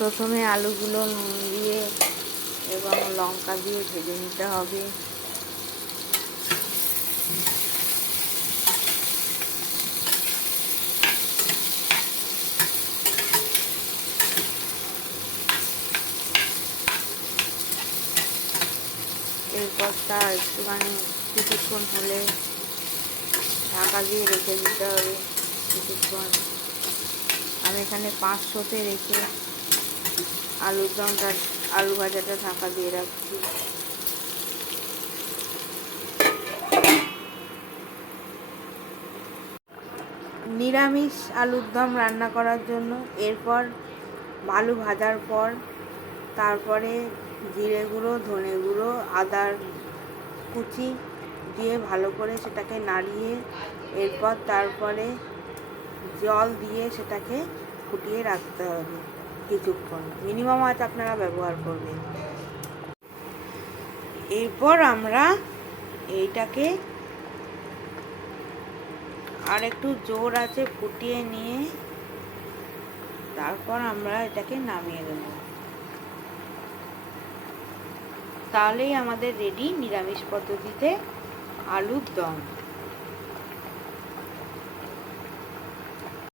প্রথমে আলুগুলো নুন দিয়ে এবং লঙ্কা দিয়ে ভেজে নিতে হবে। এরপর তা একটুখানি কিছুক্ষণ হলে ঢাকা দিয়ে রেখে দিতে হবে কিছুক্ষণ। আমি এখানে 500-তে রেখে আলু ভাজাটা ঢাকা দিয়ে রাখছি। নিরামিষ আলুর দম রান্না করার জন্য এরপর আলু ভাজার পর তারপরে জিরে গুঁড়ো, ধনে গুঁড়ো, আদার কুচি দিয়ে ভালো করে সেটাকে নাড়িয়ে এরপর তারপরে জল দিয়ে সেটাকে ফুটিয়ে রাখতে হবে কিছুক্ষণ, মিনিমাম আঁচ আপনারা ব্যবহার করবেন। এরপর আমরা এইটাকে আর একটু জোর আছে ফুটিয়ে নিয়ে তারপর আমরা এটাকে নামিয়ে দেব। তাহলেই আমাদের রেডি নিরামিষ পদ্ধতিতে আলুর দম।